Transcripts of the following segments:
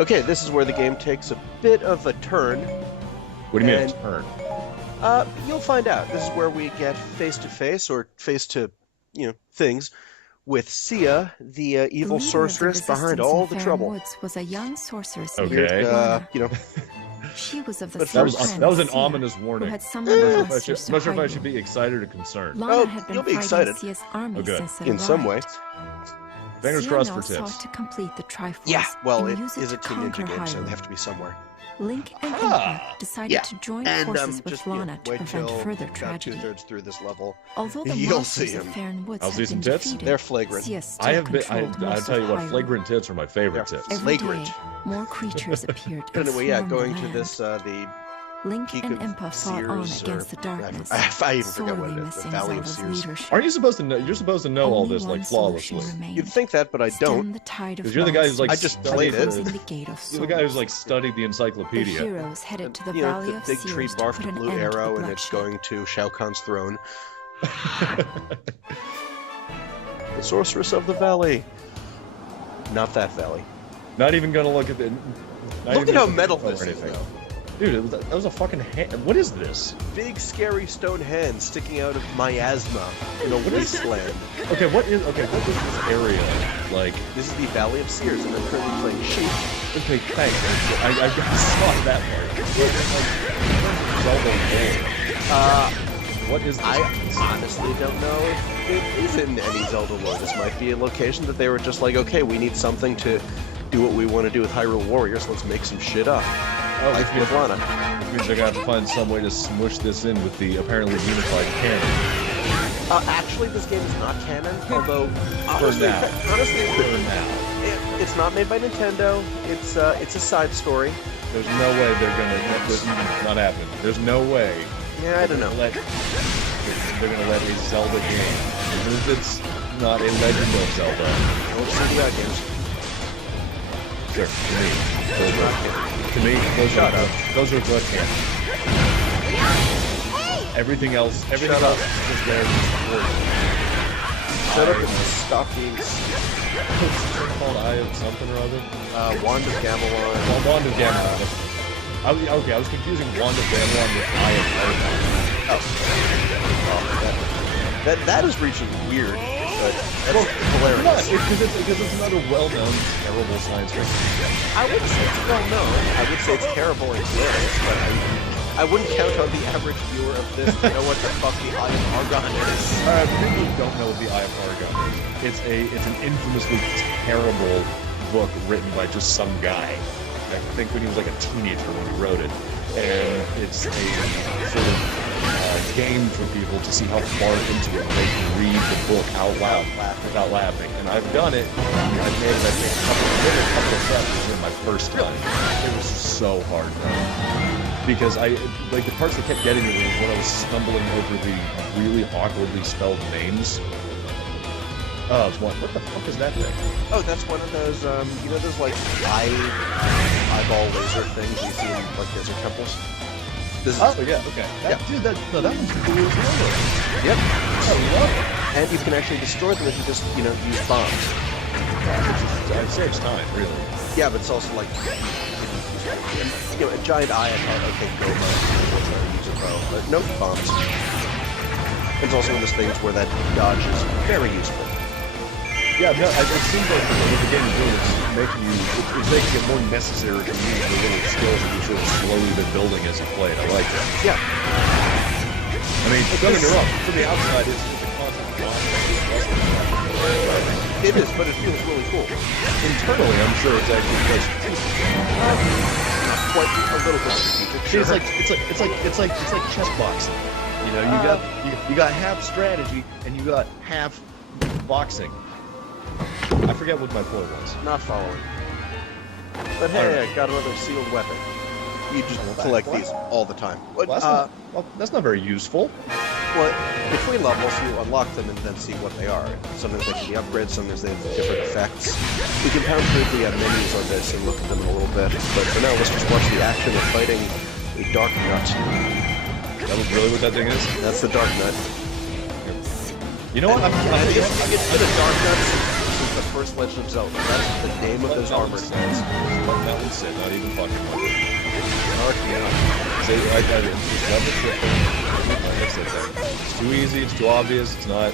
Okay, this is where the game takes a bit of a turn. What do you mean a turn? You'll find out. This is where we get face-to-face, or face-to, things, with Sia, the evil sorceress behind all the trouble. Woods was a young sorceress Okay. She was of the That was an ominous warning. Who had I'm summoned not monsters sure to if I Hyrule. should be excited or concerned. Lana had been you'll be fighting excited. Sia's army Okay. since it In some way. arrived. Fingers Sia crossed now for tips. sought to complete the Triforce Yeah, well, and it use is to a Team Ninja conquer game, so Hyrule. they have to be somewhere. Link and Ah. Impa decided Yeah, to join and forces with just Lana to wait prevent till further about tragedy. 2/3 through this level. Although the You'll monsters see of him. Farron Woods I'll had see been some tits. defeated, They're flagrant. Sia still I have been. controlled I'll most tell you of what, Hyrule. flagrant tits are my favorite They're tits. Every flagrant. day, more creatures appeared But and anyway, yeah, swarmed the going to land. this, the Link Peak and of Impa fought on Sears, against or- the darkness, I even forget what sorely it is. The missing Valley of Zelda's Sears. leadership. Aren't you supposed to know? You're supposed to know all Only this like one solution flawlessly. remained. You'd think that, but I Stem don't. the tide of 'Cause you're the guy who's, like, I just monsters, played it. closing the gate of You're the guy who's souls. like studied the The encyclopedia. heroes headed to the You know, Valley the of big tree Seers to barfed put a an blue end to the arrow, and it's bloodshed. going to Shao Kahn's throne. The Sorceress of the Valley. Not that valley. Not even gonna look at the. Look at how metal this is, anything. though. Dude, that was a fucking hand. What is this? Big, scary stone hand sticking out of miasma in a wasteland. Okay, what is this area? Like, This is the Valley of Seers, and I'm currently playing Sheep. okay, thanks. I saw that part. Zelda lore. What is this? I honestly don't know if it is in any Zelda lore. This might be a location that they were just like, okay, we need something to do what we want to do with Hyrule Warriors. Let's make some shit up. Like with Lana. Which means they're gonna have to find some way to smush this in with the apparently unified canon. Actually, this game is not canon, although For now. It's not made by Nintendo. It's a side story. There's no way they're gonna. That's not happening. There's no way. Yeah, I don't know. They're gonna let a Zelda game, even if it's not a Legend of Zelda. Don't see the games. Sure, to me, those are the canon. Everything else is just there to support. Shut up and stop being It's called Eye of something or other. Wand of Gamelon. Well, Wand of Gamelon. I was confusing Wand of Gamelon with Eye of Argon. That is reaching weird, but that's hilarious. Because it's another well-known terrible science fiction. I wouldn't say it's well known. I would say it's terrible and hilarious, but I wouldn't count on the average viewer of this to know what the fuck the Eye of Argon is. For people who don't know what the Eye of Argon is, it's an infamously terrible book written by just some guy. I think when he was like a teenager when he wrote it. And it's a sort of game for people to see how far into it they can read the book out loud without laughing. And I've done it. I've made it, I think, a couple of sessions in my first time. It was so hard though. Because the parts that kept getting me was when I was stumbling over the really awkwardly spelled names. Oh, it's one. What the fuck is that thing? Oh, that's one of those, those like eyeball laser things you see in like desert temples. This is, yeah, okay. Yeah. Dude, that one's cool as hell. Yep. I love it. And you can actually destroy them if you just, use bombs. It saves time, really. Yeah, but it's also like, a giant eye. I thought, okay, go use a bow. But no bombs. It's also one of those things where that dodge is very useful. Yeah, no, it seems like what the game is doing is making it's making it more necessary to use the little skills that you've sort of slowly been building as you play it. I like that. Yeah. I mean, don't get me wrong, from the outside, it's a constant grind. It is, but it feels really cool. Internally, I'm sure it's actually quite Quite a little bit strategic. See, it's like chess boxing. You know, you got half strategy and you got half boxing. I forget what my point was. Not following. But hey, Alright. I got another sealed weapon. You just collect these all the time. But, Well, that's not very useful. well, between levels, you unlock them and then see what they are. Sometimes they can be upgrades, sometimes they have different effects. We can pound through the menus on this and look at them in a little bit. But for now, let's just watch the action of fighting a Dark Nut. That was really what that thing is? That's the Dark Nut. You know what? It's been a Dark Nut since the first Legend of Zelda. That's the name of those armored Let guns. that one sit, not even fucking with it. Yeah. Say, I just let it sit there. Let it sit there. It's too easy, it's too obvious, it's not...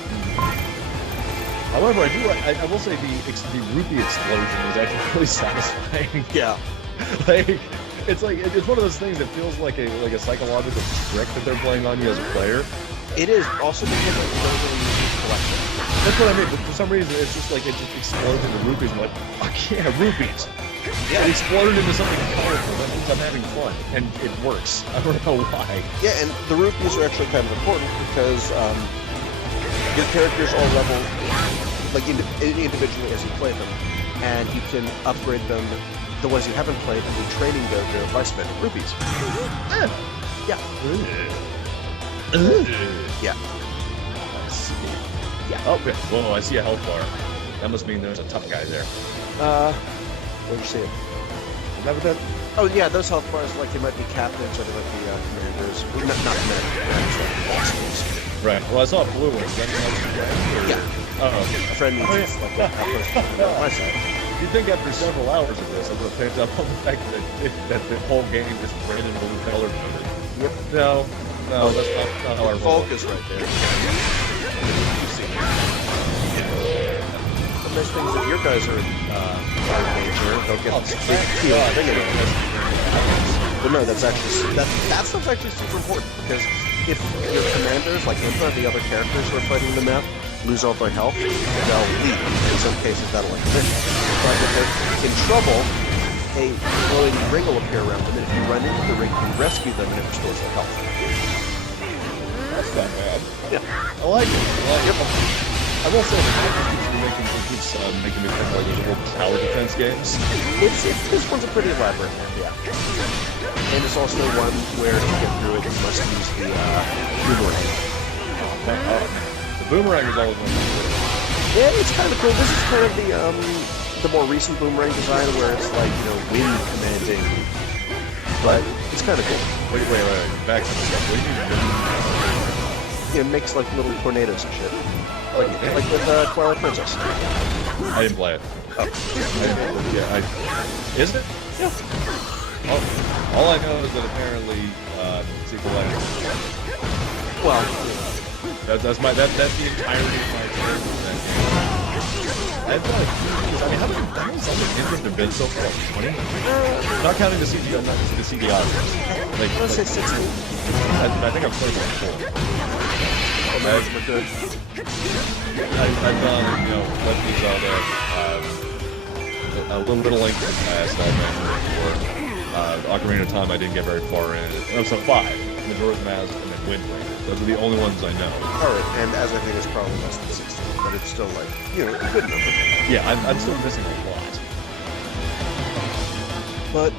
However, I will say the rupee explosion is actually really satisfying. Yeah. Like, it's one of those things that feels like a psychological trick that they're playing on you as a player. It is also because you don't really use the collection. That's what I mean, but for some reason it's just like it just explodes into rupees. I'm like, fuck yeah, rupees! Yeah, it exploded into something colorful. That means I'm having fun, and it works. I don't know why. Yeah, and the rupees are actually kind of important because your characters all level like individually as you play them, and you can upgrade them, the ones you haven't played, in the training dojo by spending rupees. Yeah. Yeah. Yeah. Oh, yeah. Whoa, I see a health bar. That must mean there's a tough guy there. Where'd you see it? Is that what that... Oh yeah, those health bars, like they might be captains or they might be commanders. Well, not commanders, like bosses. Right. Well, I saw a blue one. Is that like a friend? Or... Yeah. Oh, okay. A friend means it's like a person on my side. You'd think after several hours of this, I would have picked up on the fact that the whole game just ran in blue color coded. Yep. No, that's not how I roll. Falk is right there. The nice thing is if your guys are in danger, they'll get healed. But no, that's stuff's actually super important because if your commanders, like the other characters who are fighting the map, lose all their health, they'll leave. In some cases, that'll end the mission. But if they're in trouble, a glowing ring will appear around them, and if you run into the ring, you rescue them, and it restores their health. That's not bad. Yeah. I like it. I will say that it keeps making me think like those old tower defense games. This one's a pretty elaborate one, yeah. And it's also one where to get through it, you must use the boomerang. The boomerang is always one of my Yeah, it's kind of cool. This is kind of the more recent boomerang design where it's like, wind commanding. But it's kind of cool. Wait. Back to the stuff. What do you mean? It makes like little tornadoes and shit. Like with Twilight Princess. I didn't play it. Oh. Is it? Yeah. All I know is that apparently sequel life. Well, that's the entirety of my experience with that game. I feel like, how many interest have been so far? 20? Not counting the CDI, not the CDI. let's say 16. I think I'm playing like 4. We're good. I've done, Legend of Zelda, a little link to the past that I mentioned before. Ocarina of Time I didn't get very far in. Oh, so 5. Majora's Mask and then Wind Waker. Those are the only ones I know. Alright, and as I think it's probably less than 16, but it's still like, a good number. Yeah, I'm still missing a lot. But,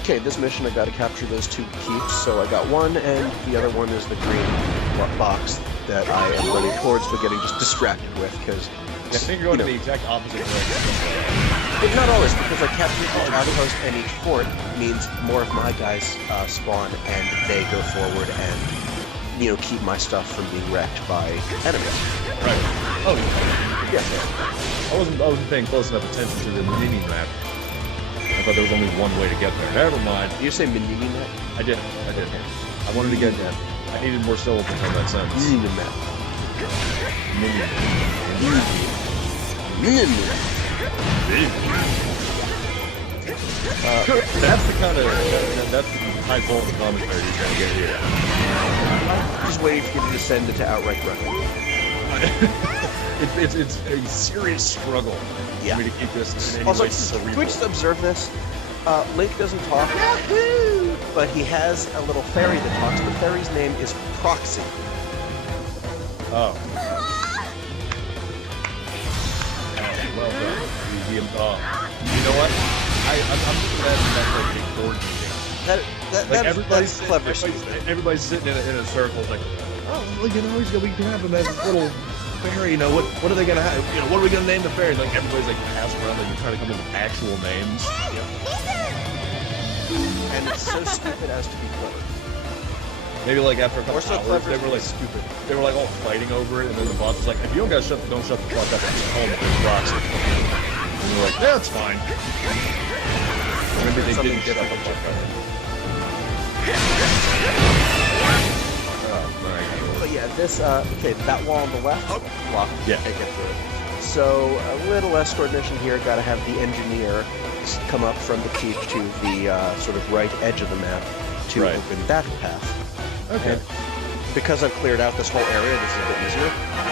okay, this mission I gotta capture those 2 keeps, so I got one, and the other one is the green box that I am running towards, but getting just distracted with, because... I think you're going in the exact opposite direction. But not always, because I capture each outpost and each fort means more of my guys spawn, and they go forward and, keep my stuff from being wrecked by enemies. Right. Oh, Yeah. I wasn't paying close enough attention to the mini map. I thought there was only one way to get there. Never mind. Did you say mini map? I did. I wanted to get that. I needed more syllables on that sentence. Mini map. That's the kind of that's the high quality commentary you're gonna get here. Just waiting for you to descend into outright running. It's a serious struggle for me to keep this in any Also, way can cerebral. we just observe this? Link doesn't talk, but he has a little fairy that talks. The fairy's name is Proxy. Oh. Well done. You know what? I'm just glad that's like a board game. That's clever. Everybody's sitting in a circle like, oh, well, we can have them as a little fairy. What are they gonna have? What are we gonna name the fairy? Like everybody's like passing around, like you're trying to come up with actual names. And it's so stupid as to be clever. Maybe like after a couple so hours, clever they were like stupid. They were like all fighting over it, and then the boss was like, "If you don't guys shut the fuck up and just tell them it's Roxy." they're like, yeah, it's fine. Maybe they Something didn't shut the different. fuck up. Oh, my But yeah, this, okay, that wall on the left, locked. Yeah. Can't get through it. So, a little escort mission here, gotta have the engineer come up from the keep to the sort of right edge of the map to Right. open that path. Okay. And because I've cleared out this whole area, this is a bit easier,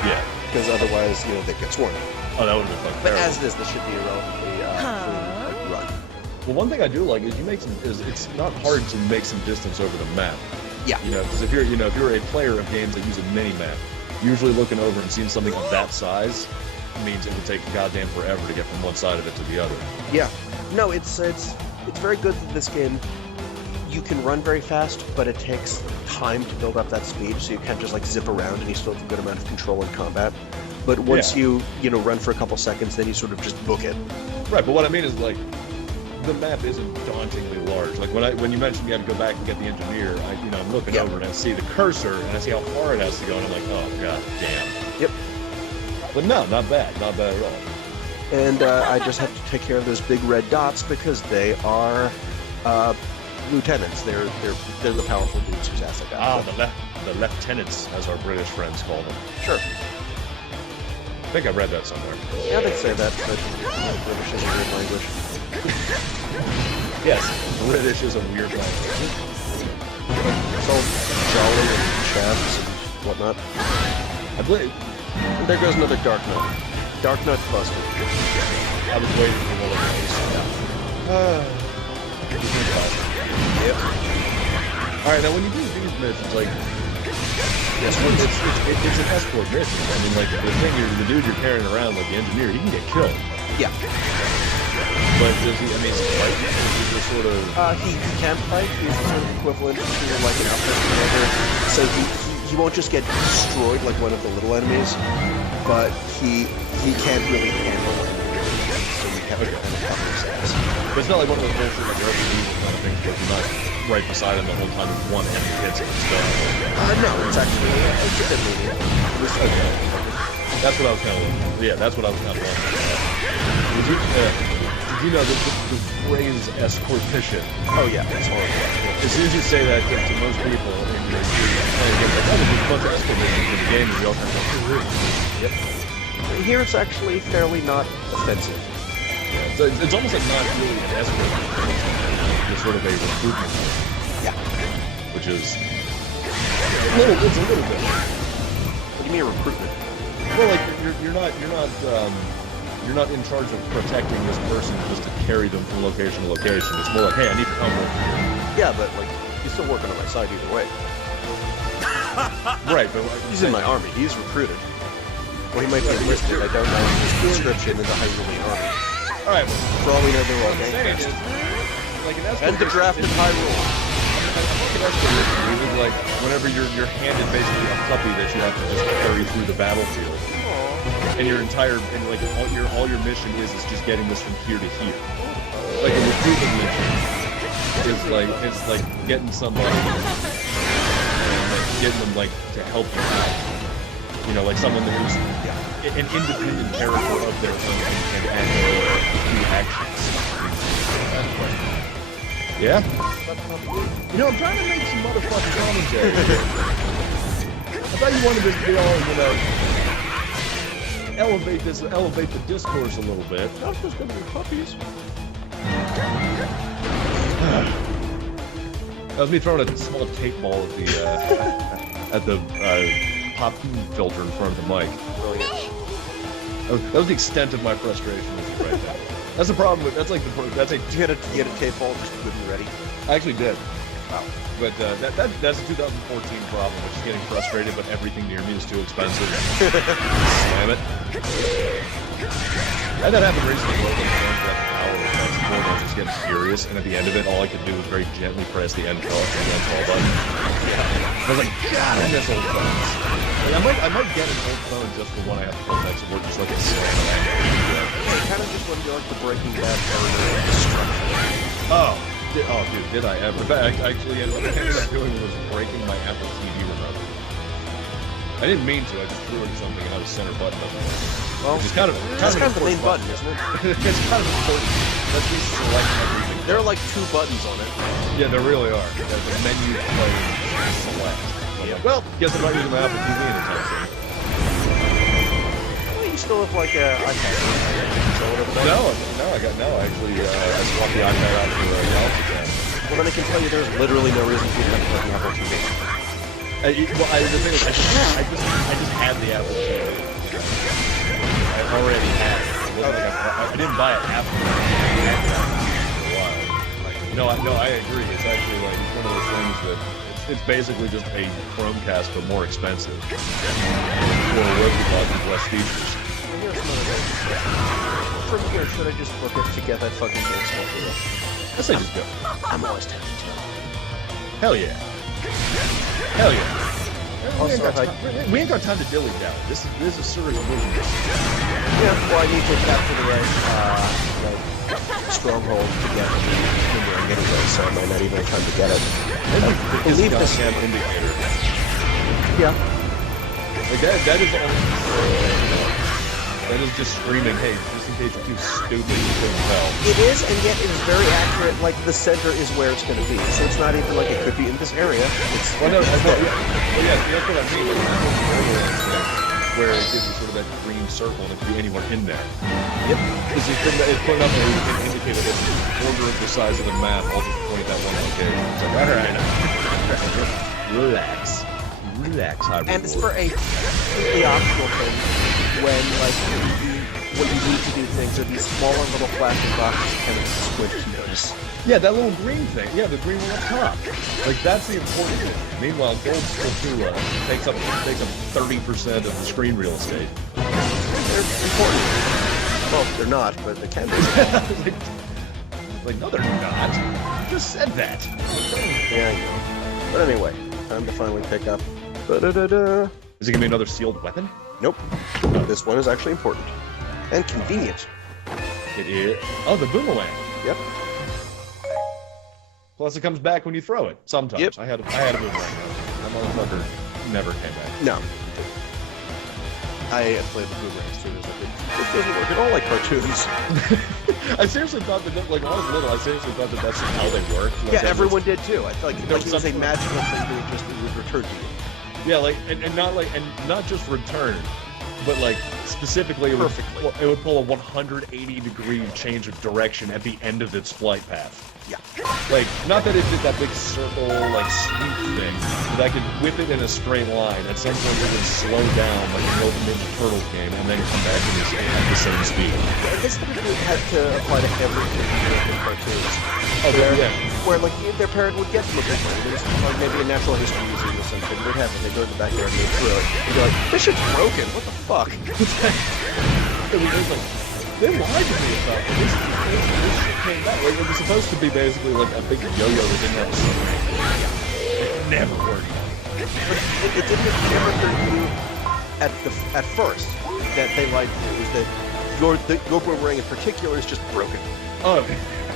Yeah. because otherwise, you know, they get swarmed. Oh, that would have been fucking But terrible. as it is, this should be a relatively clean run. Well, one thing I do like is it's not hard to make some distance over the map. Yeah. You know, because if you're a player of games that use a mini map, usually looking over and seeing something of that size means it would take goddamn forever to get from one side of it to the other. Yeah. No, it's very good that this game, you can run very fast, but it takes time to build up that speed, so you can't just like zip around and you still have a good amount of control in combat. But once you run for a couple seconds, then you sort of just book it. Right, but what I mean is like the map isn't dauntingly large. Like when you mentioned you had to go back and get the engineer, I'm looking over and I see the cursor and I see how far it has to go, and I'm like, oh god damn. Yep. But no, not bad at all. And I just have to take care of those big red dots because they are lieutenants. They're the powerful dudes whose ass I got. Ah, the lieutenants, as our British friends call them. Sure. I think I read that somewhere. Yeah, they say that, but British is a weird language. Yes, British is a weird language. It's all jolly and chaps and whatnot. I believe And there goes another Dark Knight. Dark Knight busted. I was waiting for one of those. Yep. All right, now when you do these missions, like, yes, it's an escort mission. I mean, like the dude you're carrying around, like the engineer, he can get killed. Yeah. But does he? I mean, is he fight? Is he just sort of? He can fight. He's sort of equivalent to like an outfit commander. So he won't just get destroyed like one of the little enemies, but he can't really handle it. So you have to kind of cover his ass. But it's not like one of those bullshit like Resident Evil kind of things where you're not right beside him the whole time and one enemy hits him and stuff. No, it's actually it's a bit lenient. Okay. That's what I was kind of. Yeah, that's what I was kind of wondering. Did you know that the phrase escortition? Oh yeah, it's horrible. As soon as you say that to most people, and you're playing a game like, oh, there's a bunch of escort missions in the game, and you all kind of go, yep. Here it's actually fairly not offensive. Yeah, so it's almost like not really an escort. It's sort of a recruitment. Yeah. Which is it's a little bit. What do you mean recruitment? Well, like you're not in charge of protecting this person just to carry them from location to location. It's more like, hey, I need to come with you. Yeah, but like he's still working on my side either way. Right, but like, He's in my army. He's recruited. Well, he might be enlisted. I don't know his description in the Hyrule army. all right. For all we know, they're all What I'm saying gangsters. is, like an escort And the draft in Hyrule. It was like whenever you're handed basically a puppy that you have to just carry through the battlefield, and all your mission is just getting this from here to here. Like a recruitment mission is like getting somebody and like getting them like to help you out. You know, like someone who's an independent character of their own and do actions. Yeah? You know, I'm trying to make some motherfucking commentary. I thought you wanted this to be all, elevate the discourse a little bit. Not just gonna be puppies. That was me throwing a small cake ball at the pop filter in front of the mic. Brilliant. That was the extent of my frustration with you right there. That's the problem with, that's a, You had a tape ball just good and ready. I actually did. Wow. But that's a 2014 problem, which is getting frustrated, but everything near me is too expensive. Damn it. I had that happen recently where I was going for like an hour with that support, and I was just getting furious, and at the end of it, all I could do was very gently press the end call button. I was like, God, I miss old phones. Like, I might get an old phone just for when I have full tech support, just like a slam. I kind of just want to be like the Breaking Bad paranoid destruction. Dude, did I ever? In fact, actually, what I ended up doing was breaking my Apple TV remote. I didn't mean to. I just threw into something and now the center button doesn't work. Well, Which is kind of that's kind of the important main button, isn't it? It's kind of important. Let's just select everything. There are like 2 buttons on it. Yeah, there really are. There's a menu, play, and select. Yep. Well, guess I'm not using my Apple TV anytime soon. Well, you still have like a iPad. So whatever. No, I actually I swapped the iPad out for a Galaxy Tab. Well, then I can tell you there's literally no reason for you to have an Apple TV. The thing is, I just had the Apple TV. I already had it. It wasn't like I didn't buy it after I had it for a while. No, I agree. It's actually like it's one of those things that it's basically just a Chromecast but more expensive. Or what with less features. Well, here's another way. From here, should I just book it to get that fucking game schedule? I say just go. I'm always tempted to. Hell yeah. Hell yeah. Also, We ain't got time to dilly-dally. This is serious business. Yeah, well, I need to capture the right stronghold to get Boomerang anyway, so I might not even have time to get it. I believe this indicator. Yeah. Like that is all. That is just screaming, hey, just in case you're too stupid, you couldn't tell. It is, and yet it is very accurate. Like, the center is where it's going to be. So it's not even like it could be in this area. It's Well, no, that's what I mean. Like, where it gives you sort of that green circle, and it could be anywhere in there. Yep. Because it's putting up there, you can indicate that it's an order of the size of the map. I'll just point at that one location. It's like, all right, relax, Hyrule. And it's for a completely optional thing when, like, what you need to do things are these smaller little flashing boxes kind of squid to notice. Yeah, that little green thing. Yeah, the green one up top. Like, that's the important thing. Meanwhile, gold still too takes up 30% of the screen real estate. They're important. Well, they're not, but they can be. like, no, they're not. You just said that. Yeah, I know. But anyway, time to finally pick up. Da-da-da-da. Is it gonna be another sealed weapon? Nope. This one is actually important. And convenient. It is. Oh, the boomerang. Yep. Plus, it comes back when you throw it. Sometimes. Yep. I had a boomerang. That motherfucker never came back. No. I played the boomerangs too. It doesn't work at all like cartoons. I seriously thought that, like, when I was little, I seriously thought that that's just how they work. Like, Yeah, everyone did too. I feel like, No, it was a some- magical thing that would return to you. Yeah, like, and not just return, but like specifically it Perfectly. would pull a 180-degree change of direction at the end of its flight path. Yeah. Like, not that it did that big circle, like, sweep thing, but I could whip it in a straight line. At some point, it would slow down like an old Ninja Turtles game, and then come back at the same speed. I guess that it had to apply to everything in cartoons. Oh, yeah. Where, like, their parent would get them a big one. It was like maybe a natural history museum or something. They'd have it. They'd go to the backyard and they'd throw it. They'd be like, this shit's broken. What the fuck? It was like, they lied to me about it. This shit came back. Like, it was supposed to be basically like a big yo-yo that didn't have a spring. It never worked. But it didn't ever occur to you at first that they lied to you. Is that your boomerang in particular is just broken. Oh,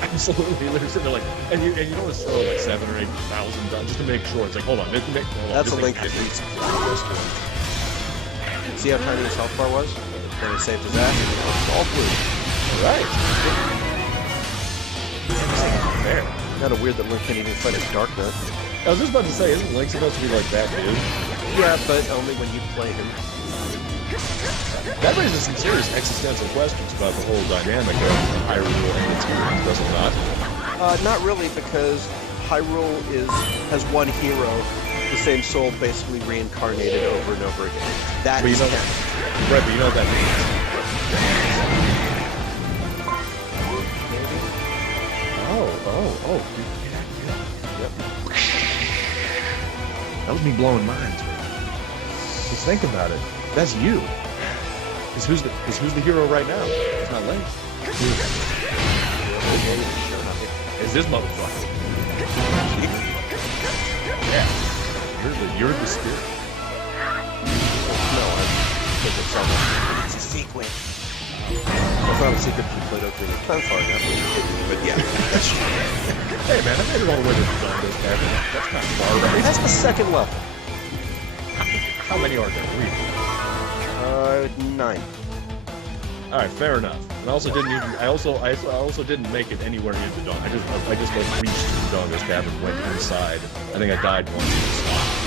absolutely. They're sitting there like, and you don't want to throw like $7,000 or $8,000 just to make sure. It's like, hold on, hold on. That's a this link thing that has leads to it. See how tiny his health bar was? Then he saved his ass and it's all blue. Right. Fair. Kind of weird that Link can't even fight a Dark Knight. I was just about to say, isn't Link supposed to be like that, dude? Yeah, but only when you play him. That raises some serious existential questions about the whole dynamic of Hyrule and its heroes, does it not? Not really, because Hyrule has one hero, the same soul basically reincarnated over and over again. That But you is know, canon. right, but you know what that means. Oh. Yep. That was me blowing minds, man. Just think about it. That's you. Because who's the hero right now? It's not Link. It's this motherfucker. Yeah. You're the spirit. No, I think it's something. It's a secret. It's not a secret if you played up in time far enough, but yeah, that's true. Hey man, I made it all the way to the Zondos cavern. That's kind of far, right? That's the second level. How many are there? 9. All right, fair enough. And I also didn't even. I also didn't make it anywhere into Dong. I just like reached Donga's cabin, went inside. I think I died once and stopped.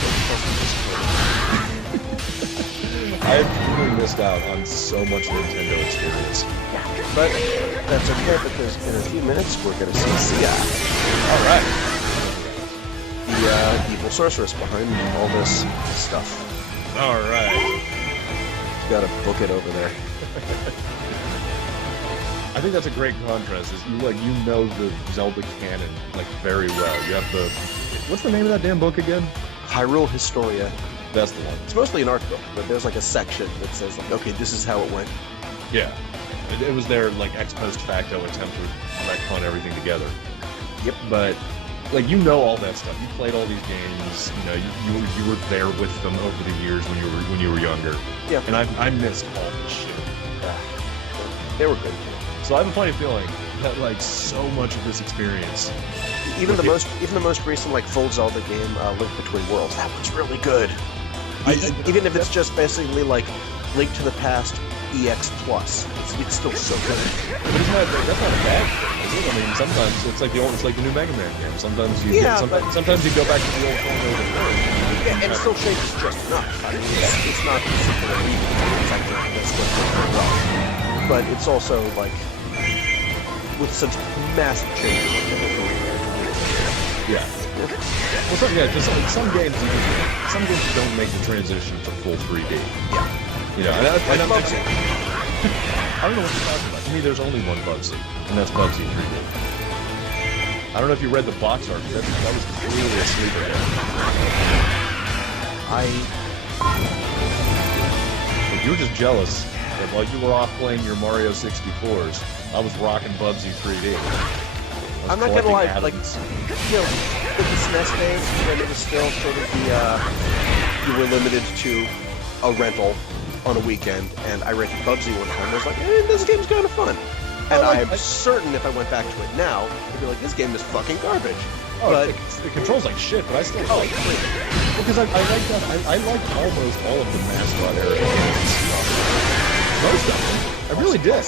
I have really missed out on so much Nintendo experience. But that's okay because in a few minutes we're gonna see Sia. All right. The evil sorceress behind all this stuff. All right. Gotta book it over there. I think that's a great contrast. Is you know the Zelda canon like very well. You have the what's the name of that damn book again? Hyrule Historia. That's the one. It's mostly an art book, but there's like a section that says like, okay, this is how it went. Yeah, it was their like ex post facto attempt to retcon everything together. Yep. But like you know all that stuff. You played all these games. You know you were there with them over the years when you were younger. Yeah. And I missed all this shit. They were good. So I have a funny feeling that like so much of this experience, Even the most recent like full Zelda game, Link Between Worlds, that was really good. Even if it's just basically like Link to the Past EX Plus, it's still so good. but isn't that's not a bad thing, is it? I mean, sometimes it's like the new Mega Man game. Sometimes you sometimes you go back to the old form of the world. Yeah, and it still changes just enough. I mean, it's not super elite. It's actually that's what's going well. But it's also like with such massive changes. Yeah. Well, just like some games don't make the transition to full 3D. Yeah. You know, and I don't know what you're talking about. To me, there's only one Bubsy, and that's Bubsy 3D. I don't know if you read the box art, but that was clearly a sleeper hit. If you were just jealous that while you were off playing your Mario 64s, I was rocking Bubsy 3D. I'm not gonna lie, like, you know, with the SNES days, when it was still sort of you were limited to a rental on a weekend, and I rented Bubsy one time, I was like, this game's kind of fun. And I'm certain if I went back to it now, I'd be like, this game is fucking garbage. Oh, but it controls like shit, but I still like it. Because I liked almost all of the mascot era games. Most of them. I really did.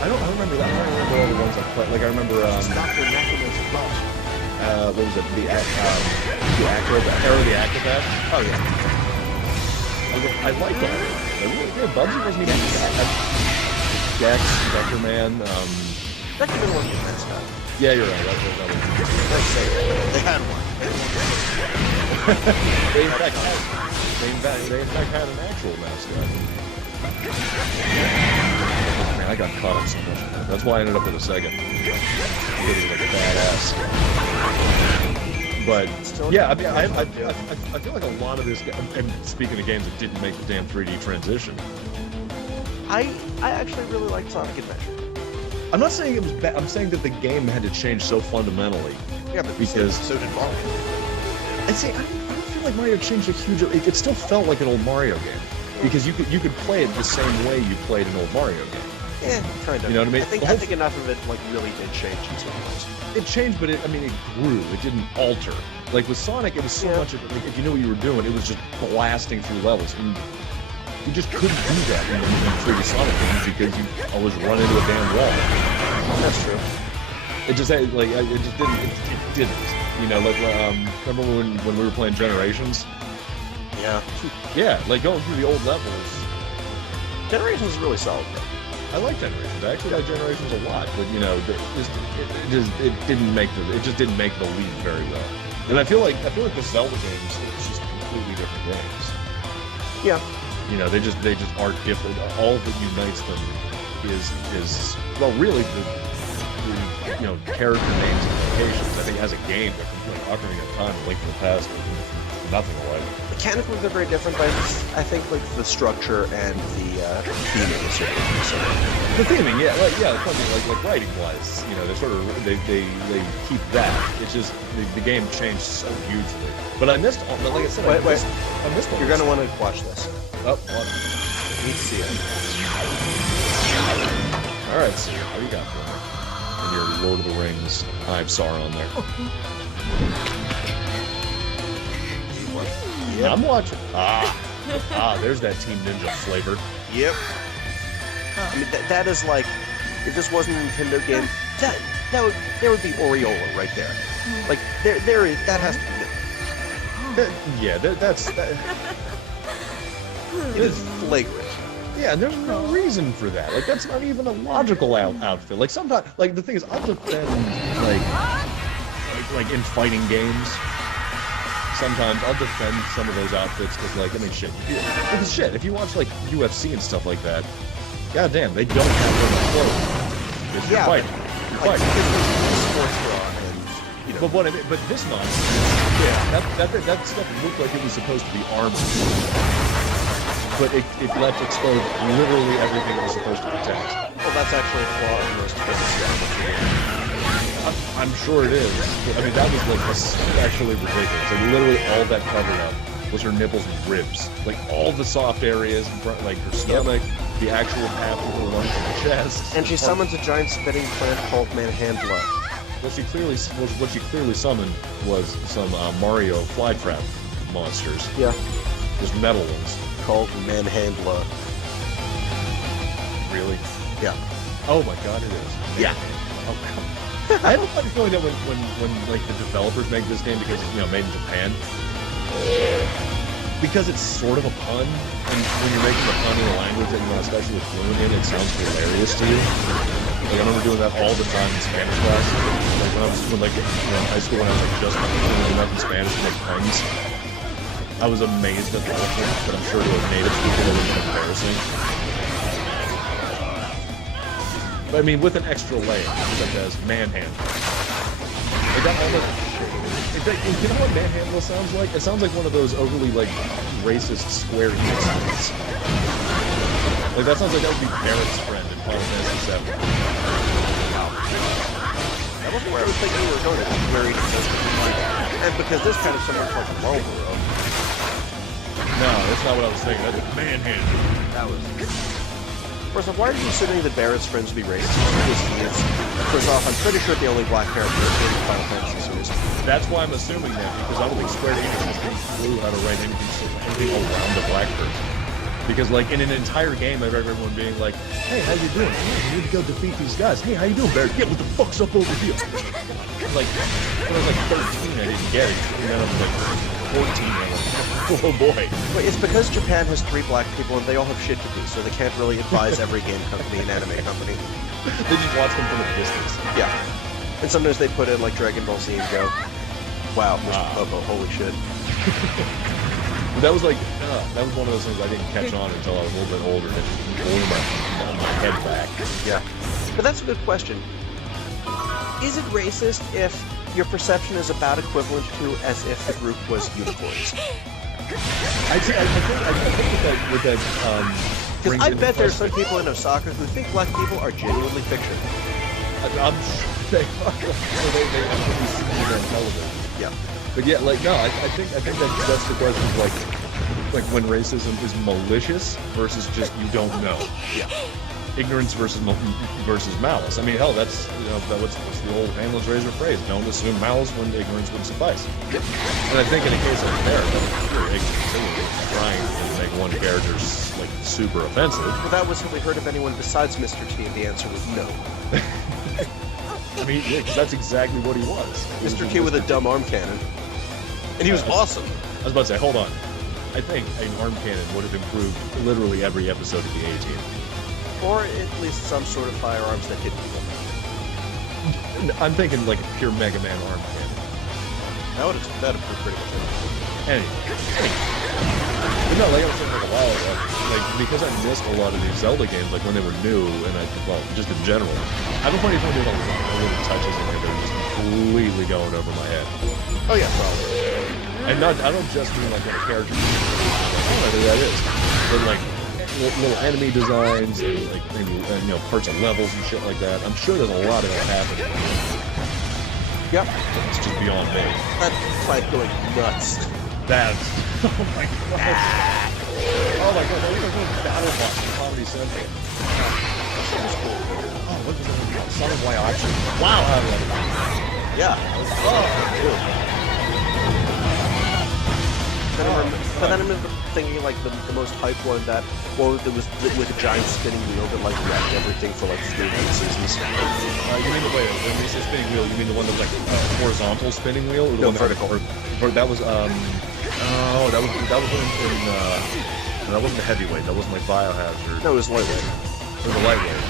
I don't remember that. I don't remember all the ones I played. Like I remember Dr. Nakima's Boss. what was it? The Acrobat. Oh yeah. I liked all of it. I really did. Bubsy wasn't even bad. Gex, Vector Man. Vector Man wasn't a mascot. Yeah, you're right. That was. Let's say it. They had one. They in fact had an actual mascot. Man, I got caught up so much. That's why I ended up with a Sega. Because it was like badass. But yeah, I mean, I feel like a lot of this. And speaking of games that didn't make the damn 3D transition, I actually really liked Sonic Adventure. I'm not saying it was bad. I'm saying that the game had to change so fundamentally. Yeah, but because so did Mario. I don't feel like Mario changed a huge. It still felt like an old Mario game because you could play it the same way you played an old Mario game. Yeah, kind of. You know what I mean? I think enough of it like really did change in some ways. It changed, but it grew. It didn't alter. Like with Sonic, it was so much of it. Like if you knew what you were doing, it was just blasting through levels. And you just couldn't do that in 3D Sonic games because you always run into a damn wall. That's true. It just didn't. It didn't. You know, like remember when we were playing Generations? Yeah. Yeah, like going through the old levels. Generations is really solid, though. I like Generations. I actually like Generations a lot, but you know, it didn't make the leap very well. And I feel like the Zelda games it's just completely different games. Yeah. You know, they just are different. All that unites them is well, really the character names and locations. I think as a game, they're completely Ocarina of Time, Link to the Past, nothing alike. Mechanically, they're very different, but I think like the structure and the theming is sort of similar. The theming, yeah, like writing wise, you know, they keep that. It's just the game changed so hugely. But I missed all. Like I said, I missed all. You're gonna want to watch this. Oh, what? Need to see it. All right, so how you got for me? And your Lord of the Rings, I have Sauron there. Yep. I'm watching. There's that Team Ninja flavor. Yep. I mean, that is like, if this wasn't a Nintendo game, there would be Oriola right there. Like that has to be. Yeah, that's. It is flagrant. Yeah, and there's no reason for that. Like, that's not even a logical outfit. Like, sometimes, like, the thing is, I'll defend, like in fighting games, sometimes I'll defend some of those outfits, because, like, I mean, shit. Because, shit, if you watch, like, UFC and stuff like that, goddamn, they don't have their clothes. If you're fighting. You're like, fighting. Sports bra and, you know. But what I mean, but this nonsense, yeah, that stuff looked like it was supposed to be armor. But it left exposed literally everything it was supposed to protect. Well, that's actually a flaw in most of I'm sure it is. I mean, that was like actually ridiculous. Like literally all that covered up was her nipples and ribs. Like all the soft areas, like her stomach, the actual path of her lungs and her chest. And she summons a giant spitting plant called Manhandla. What she clearly summoned was some Mario flytrap monsters. Yeah. Just metal ones. Called Manhandla. Really? Yeah. Oh my god, it is. Yeah. Oh, come. I have a funny feeling that when like the developers make this game because it's made in Japan, because it's sort of a pun, and when you're making a pun in a language that you're not especially fluent in, it sounds hilarious to you. Like I remember doing that all the time in Spanish class. Like when I was in high school when I was like just learning enough in Spanish to make puns. I was amazed at the difference, but I'm sure to a native speaker that was embarrassing. But I mean, with an extra layer, such as manhandle. It got almost. You know what manhandle sounds like? It sounds like one of those overly like racist Square Enix movies. Like that sounds like that would be Barrett's friend in Final Fantasy VII. That wasn't where I was thinking we were going to. Where he and because this kind of someone called Marlboro. No, that's not what I was thinking. That's a manhandle. That was. First off, why are you considering the Barrett's friends to be racist? Because he is. First off, I'm pretty sure the only black character in the Final Fantasy series. That's why I'm assuming that, because I don't think Square Enix has any clue how to write anything around a black person. Because, like, in an entire game, I've heard everyone being like, hey, how you doing? Hey, we need to go defeat these guys. Hey, how you doing, Barrett? Yeah, what the fuck's up over here? Like, when I was like 13, I didn't get it. And then I was like 14, and I was like, oh boy. Wait, it's because Japan has 3 black people and they all have shit to do, so they can't really advise every game company and anime company. They just watch them from a distance. Yeah. And sometimes they put in, like, Dragon Ball Z and go, wow, Mr. Popo, holy shit. That was like, that was one of those things I didn't catch on until I was a little bit older and it blew my head back. Yeah. But that's a good question. Is it racist if your perception is about equivalent to as if the group was unicorns? I think with that because I bet there's some people in Osaka who think black people are genuinely fiction. I'm sure they are. They actually see it on television. Yeah. But yeah, like no, I think that's the question of like when racism is malicious versus just you don't know. Yeah. Ignorance versus malice. I mean, hell, that's what's the old Hamlet's razor phrase: "Don't assume malice when ignorance would suffice." Yep. And I think in a case like there, pure ignorance, trying to make one character like super offensive. Well, that was have we heard of anyone besides Mr. T? And the answer was no. I mean, yeah, 'cause that's exactly what he was. Mr. T with a dumb arm cannon, and he was awesome. I was about to say, hold on. I think an arm cannon would have improved literally every episode of the A-Team. Or at least some sort of firearms that hit people. I'm thinking like a pure Mega Man arm cannon. That'd prove pretty much anything. Anyway. But no, like I was saying like a while ago, like because I missed a lot of these Zelda games, like when they were new, and just in general, I have a funny feeling there's a lot of little touches in there that are just completely going over my head. Oh yeah, probably. And I don't just mean like when a character, I don't know who that is, but like little enemy designs, and like maybe parts of levels and shit like that. I'm sure there's a lot of that happening. Yep. It's just beyond me. That fight going nuts. That's oh my god. Oh my god, that was like a battle boss from Comedy Central. Oh, what was that called? Son of Waiachi. Wow. Yeah. Oh, cool. then I remember thinking like the most hype one that there was with a giant spinning wheel that like wrecked everything for like 3 seasons. You mean when you say spinning wheel, you mean the one that was like horizontal spinning wheel, or the No, one vertical. That was that wasn't the heavyweight. That wasn't like Biohazard. No, it was lightweight. It was a lightweight.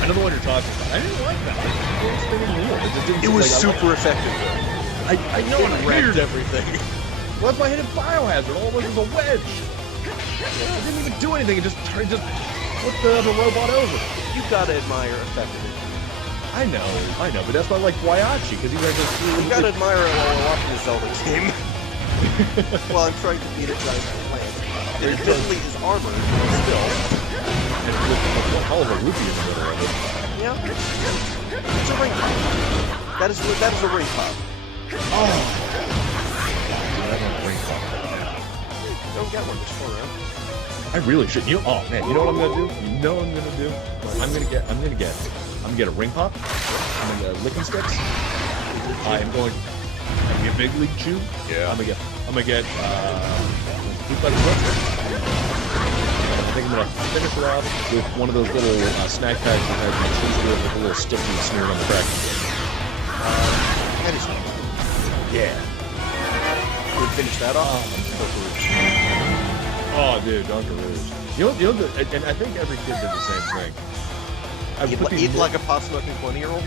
I know the one you're talking about. I didn't like that. It was spinning wheel. It was super effective though. I know it Wrecked everything. Well, that's why I hit Biohazard. All it was a wedge. It didn't even do anything. It just flipped the other robot over. You gotta admire effectiveness. I know, but that's why I like Waiachi, because he's like this. You gotta admire it while we're watching the Zelda game. While I'm trying to beat a giant plant. And admittedly his armor, but still. And with a hell of a rupee in the middle of it. Yeah. It's a ring pop. That is a ring pop. Oh. I don't ring pop. Don't get one, just four around. I really should. Oh man, you know what I'm gonna do? You know what I'm gonna do? I'm gonna get a ring pop. I'm gonna get licking sticks. I'm gonna get Big League Chew. Yeah. I'm gonna get Fruit by the Foot. I think I'm gonna finish it off with one of those little snack packs that has like a little sticky smeared on the crack. That is nice. Yeah. We'll finish that off. Oh, dude, Dunkaroos. You know, and I think every kid did the same thing. I would Eat like a pot-smoking 20-year-old?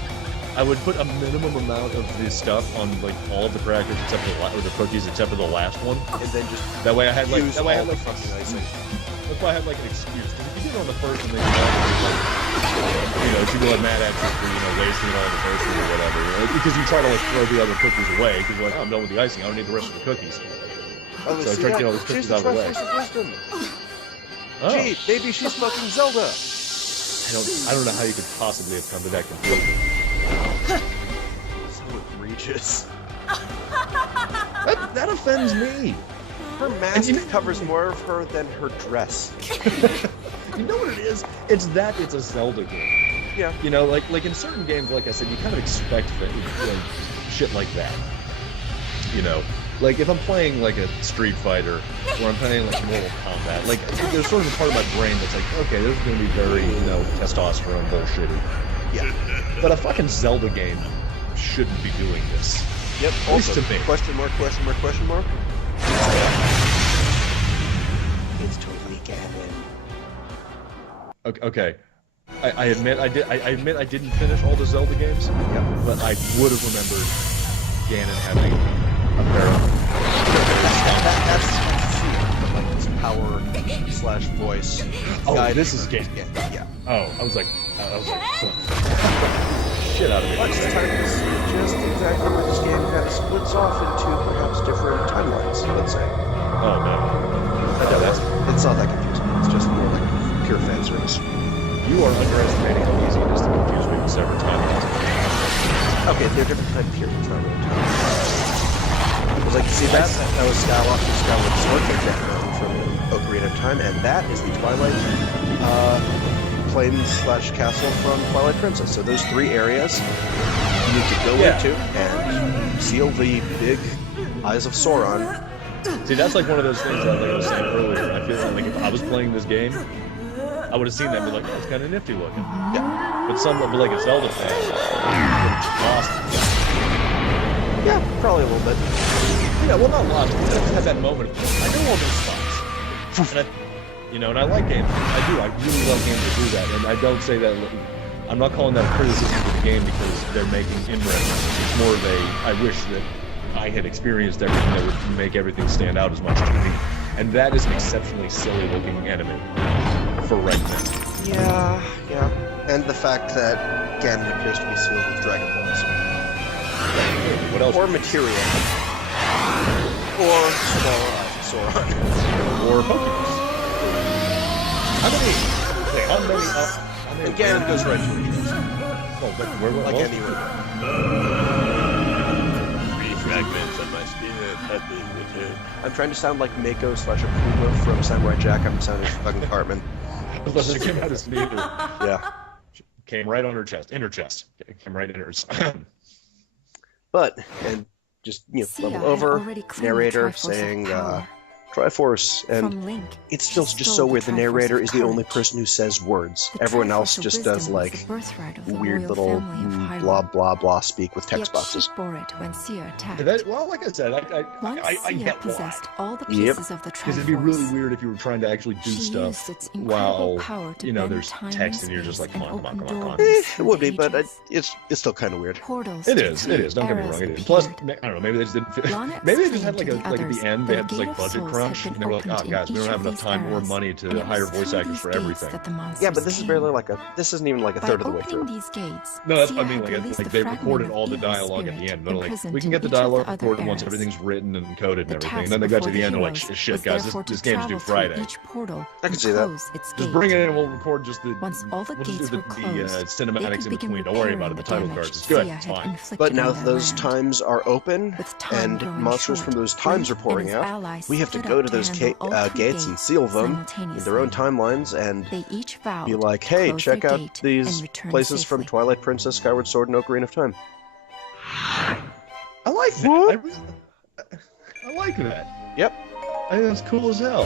I would put a minimum amount of the stuff on like all of the crackers except for the cookies except for the last one. And then just that way I had like use all the fucking icing. That's why I had like an excuse. Because if you did it on the first and then people are mad at you for wasting it all on the first one or whatever. Because you try to like throw the other cookies away because you're like, oh, I'm done with the icing. I don't need the rest of the cookies. Oh, So I tried to get all the cookies out of the way. Oh. Gee, maybe she's smoking Zelda. I don't know how you could possibly have come to that conclusion. So egregious. That offends me. Her mask covers more of her than her dress. You know what it is? It's a Zelda game. Yeah. You know, like in certain games, like I said, you kind of expect shit like that. You know, like if I'm playing like a Street Fighter or I'm playing like Mortal Kombat, like there's sort of a part of my brain that's like, okay, this is going to be very, testosterone bullshitty. Yeah. But a fucking Zelda game shouldn't be doing this. Yep. At least Also, to me. question mark. It's totally Ganon. Okay. I admit I didn't finish all the Zelda games. Yeah. But I would have remembered Ganon having a barrel. That's like his power / voice. Oh, this is Ganon. Yeah. Oh, I was like, shit out of me. It's time to see just exactly where this game kind of splits off into perhaps different timelines, let's say. Oh no. It's not that confusing. It's just more like pure fan service. You are underestimating how easy it is to confuse me with separate timelines. Okay, they're different type of heroes, not really timelines. Because like, see that was Skyward Sword from Ocarina of Time, and that is the Twilight Plains/Castle from Twilight Princess. So those 3 areas you need to go into and seal the big Eyes of Sauron. See, that's like one of those things that, like I was saying earlier, I feel like if I was playing this game, I would have seen that and be like, oh, it's kind of nifty looking. Yeah. But like a Zelda fan, lost. Yeah, probably a little bit. Yeah, well, not lost. I just had that moment of, I know all those spots. And I like games. I really love games that do that. And I don't say that, I'm not calling that a criticism of the game because they're making inroads. It's more of I wish that I had experienced everything that would make everything stand out as much to me. And that is an exceptionally silly looking enemy for right now. Yeah. And the fact that Ganon appears to be sealed with Dragon Balls. What else? Or materia. Or small Eyes of Sauron. Or Pokeballs. How many? And Ganon goes right to it. Oh, Like any river. Fragments of my spirit. I'm trying to sound like Mako / Akuma from Samurai Jack. I'm sounding fucking Cartman. It came out as neither. Yeah. Came right on her chest. In her chest. Came right in hers. But, and just, See, I level had over, already claimed narrator Triforce of saying, power. Triforce, and From Link, it's she still just stole so the weird. The Triforce narrator of is the only courage. person who says words. The Everyone Triforce else of just wisdom does was like the birthright of the weird royal little family of Hyrule. blah blah blah speak with text Yet boxes. she bore it when Sia attacked. Well, like I said, Once I Sia get why. possessed all the Yep. pieces of the Triforce, Because it'd be really weird if you were trying to actually do she stuff used its incredible while, power to you know, bend there's time text and and you're just space like, come on, and come on, come on, open come on. doors It through would the be, but ages. it's still kind of weird. Portals It to is. three Don't get me eras wrong. It is. appeared. Plus, I don't know. Maybe they just didn't fit. Lana Maybe they just had explained like to at others the end that they a had this gate like of budget souls crunch, had and been they were like, oh opened in guys, we don't each have of enough these time or eras, money to and it hire was voice through actors these for gates everything. that the monsters Yeah, but this is came. barely like a. This isn't even like a By third of the way opening through. these gates, No, that's Sia what I mean. had Like, released like the they fragment recorded of all the evil dialogue at the spirit end. They're like, imprisoned we can in get the each of dialogue other recorded once eras. everything's written and encoded and The everything. task And then they got to before the end, they're like, heroes shit, was guys, therefore this to game's due travel through Friday. each portal I can and see that. close its Just gate. bring it in and we'll record just the. Once all the we'll just gates do were the closed, cinematics they in could begin between. Don't worry about it. The title repairing cards. damage It's good. Sia It's had fine. inflicted But now on that their those land. times are open With time and growing monsters short, from those times are Link and pouring his out, allies we have to split go up to those handle all three gates and seal them in their own timelines and They each vowed be like, to hey, close check their out gate these and return places from safely. Twilight Princess, Skyward Sword, and Ocarina of Time. I like that. I like that. Yep. I think that's cool as hell.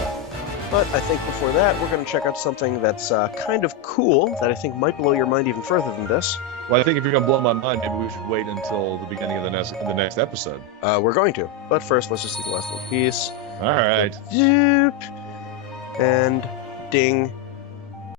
But I think before that, we're going to check out something that's kind of cool that I think might blow your mind even further than this. Well, I think if you're gonna blow my mind, maybe we should wait until the beginning of the next episode. We're going to. But first, let's just do the last little piece. All right. Zoop. And ding.